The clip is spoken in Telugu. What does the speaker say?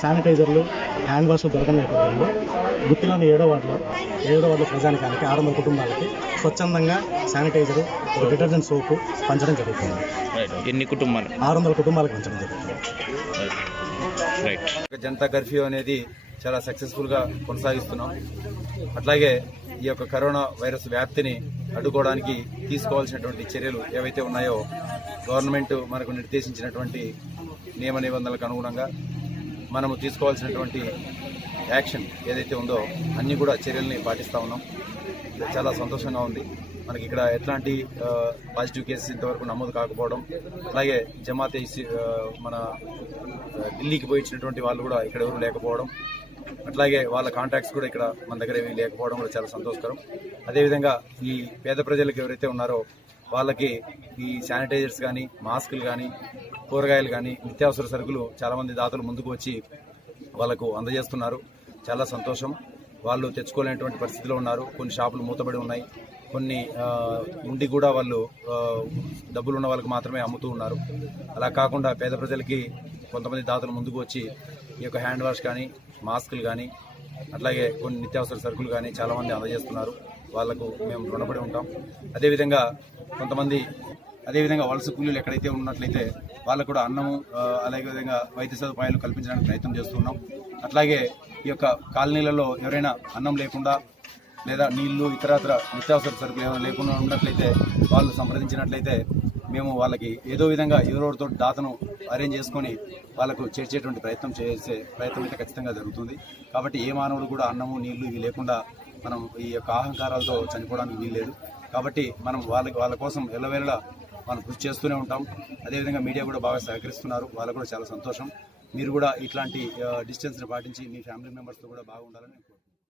శానిటైజర్లు, హ్యాండ్ వాష్లు దొరకని నేపథ్యంలో గుత్తిలోని 7వ వార్డులో ప్రజానికానికి 600 కుటుంబాలకి స్వచ్ఛందంగా శానిటైజరు, ఒక డిటర్జెంట్ సోపు పంచడం జరుగుతుంది. ఎన్ని కుటుంబాలు? 600 కుటుంబాలకు పంచడం జరుగుతుంది. జనతా కర్ఫ్యూ అనేది చాలా సక్సెస్ఫుల్గా కొనసాగిస్తున్నాం. అట్లాగే ఈ యొక్క కరోనా వైరస్ వ్యాప్తిని అడ్డుకోవడానికి తీసుకోవాల్సినటువంటి చర్యలు ఏవైతే ఉన్నాయో గవర్నమెంట్ మనకు నిర్దేశించినటువంటి నియమ నిబంధనలకు అనుగుణంగా మనము తీసుకోవాల్సినటువంటి యాక్షన్ ఏదైతే ఉందో అన్నీ కూడా చర్యల్ని పాటిస్తూ ఉన్నాం. చాలా సంతోషంగా ఉంది. మనకి ఇక్కడ ఎట్లాంటి పాజిటివ్ కేసెస్ ఇంతవరకు నమోదు కాకపోవడం, అలాగే జమాతే మన ఢిల్లీకి పోయించినటువంటి వాళ్ళు కూడా ఇక్కడ ఎవరు లేకపోవడం, అట్లాగే వాళ్ళ కాంటాక్ట్స్ కూడా ఇక్కడ మన దగ్గర ఏమీ లేకపోవడం కూడా చాలా సంతోషకరం. అదేవిధంగా ఈ పేద ప్రజలకు ఎవరైతే ఉన్నారో వాళ్ళకి ఈ శానిటైజర్స్ కానీ, మాస్కులు కానీ, కూరగాయలు కానీ, నిత్యావసర సరుకులు చాలామంది దాతలు ముందుకు వచ్చి వాళ్ళకు అందజేస్తున్నారు. చాలా సంతోషం. వాళ్ళు తెచ్చుకోలేనటువంటి పరిస్థితిలో ఉన్నారు. కొన్ని షాపులు మూతబడి ఉన్నాయి. కొన్ని ఉండి కూడా వాళ్ళు డబ్బులు ఉన్న వాళ్ళకి మాత్రమే అమ్ముతూ ఉన్నారు. అలా కాకుండా పేద ప్రజలకి కొంతమంది దాతలు ముందుకు వచ్చి ఈ యొక్క హ్యాండ్ వాష్ కానీ, మాస్కులు కానీ, అట్లాగే కొన్ని నిత్యావసర సరుకులు కానీ చాలామంది అందజేస్తున్నారు. వాళ్లకు మేము రుణపడి ఉంటాం. అదేవిధంగా వలస కూలీలు ఎక్కడైతే ఉన్నట్లయితే వాళ్ళకు కూడా అన్నము, అలాగే విధంగా వైద్య సదుపాయాలు కల్పించడానికి ప్రయత్నం చేస్తున్నాం. అట్లాగే ఈ యొక్క కాలనీలలో ఎవరైనా అన్నం లేకుండా లేదా నీళ్లు, ఇతరత్ర నిత్యావసర సరుకులు ఏమైనా లేకుండా ఉన్నట్లయితే వాళ్ళు సంప్రదించినట్లయితే మేము వాళ్ళకి ఏదో విధంగా ఎవరెవరితో దాతను అరేంజ్ చేసుకొని వాళ్ళకు చేర్చేటువంటి ప్రయత్నం అయితే ఖచ్చితంగా జరుగుతుంది. కాబట్టి ఏ మానవుడు కూడా అన్నము, నీళ్లు ఇవి లేకుండా మనం ఈ యొక్క ఆహంకారాలతో చనిపోవడానికి వీల్లేదు. కాబట్టి మనం వాళ్ళ కోసం ఎల్లవేళలా మనం కృషి చేస్తూనే ఉంటాం. అదేవిధంగా మీడియా కూడా బాగా సహకరిస్తున్నారు. వాళ్ళకు కూడా చాలా సంతోషం. మీరు కూడా ఇట్లాంటి డిస్టెన్స్ని పాటించి మీ ఫ్యామిలీ మెంబర్స్తో కూడా బాగుండాలని